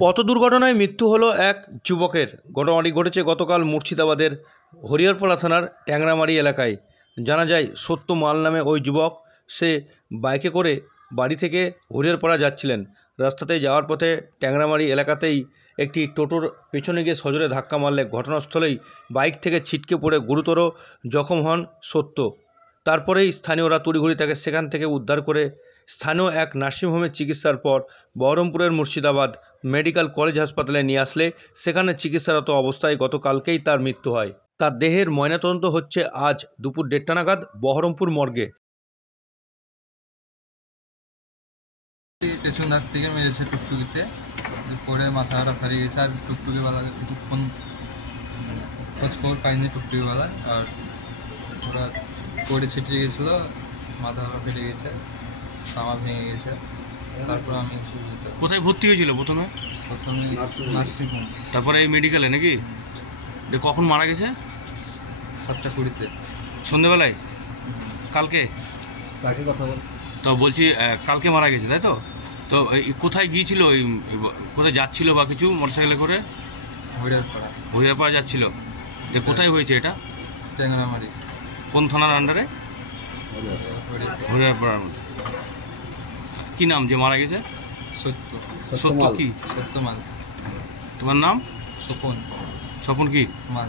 পথ দুর্ঘটনায় মৃত্যু হলো এক যুবকের। ঘটনাটি ঘটেছে গতকাল মুর্শিদাবাদের হরিহরপাড়া থানার ট্যাংরামারি এলাকায়। জানা যায় সত্য মাল নামে ওই যুবক, সে বাইকে করে বাড়ি থেকে হরিহরপাড়া যাচ্ছিলেন। রাস্তাতে যাওয়ার পথে ট্যাংরামারি এলাকাতেই একটি টোটোর পেছনে গিয়ে সজোরে ধাক্কা মারলে ঘটনাস্থলেই বাইক থেকে ছিটকে পড়ে গুরুতর জখম হন সত্য। তারপরেই স্থানীয়রা তড়িঘড়ি তাকে সেখান থেকে উদ্ধার করে স্থানীয় এক নার্সিংহোমে চিকিৎসার পর বহরমপুরের মুর্শিদাবাদ মেডিকেল কলেজ হাসপাতালে নিয়ে আসলে সেখানে চিকিৎসারত অবস্থায় গতকালকেই তার মৃত্যু হয়। তার দেহের ময়নাতদন্ত হচ্ছে আজ দুপুর 1:30 নাগাদ বহরমপুর মর্গে। পেছন ধার থেকে মেরেছে টুকটুকিতে, পরে মাথাটা ফারিয়ে গেছে। আর টুকটুকিওয়ালা কিছুক্ষণ খোঁজখবর পাইনি টুকটুকিওয়ালা, আর ওরা পরে ছিটিয়ে গেছিলো, মাথা ফেটে গেছে, তামা ভেঙে গেছে। তারপর আমি কোথায় ভর্তি হয়েছিল প্রথমে? নার্সিংহোম, তারপরে এই মেডিকেলে নাকি? কখন মারা গেছে? 7টা 20-তে সন্ধ্যেবেলায়। কালকে তাকে কথা বল তো বলছি, কালকে মারা গেছে তাই তো? তো কোথায় গিয়েছিল, কোথায় যাচ্ছিল বা কিছু মোটরসাইকেলে করে? হরিহরপাড়া যাচ্ছিল। কোথায় হয়েছে এটা? ট্যাংরামারি। কোন থানার আন্ডারে? হরিহরপাড়ার মধ্যে। কী নাম যে মারা গেছে? সত্য কি? সত্য মাল। তোমার নাম? স্বপন। স্বপন কি মাল।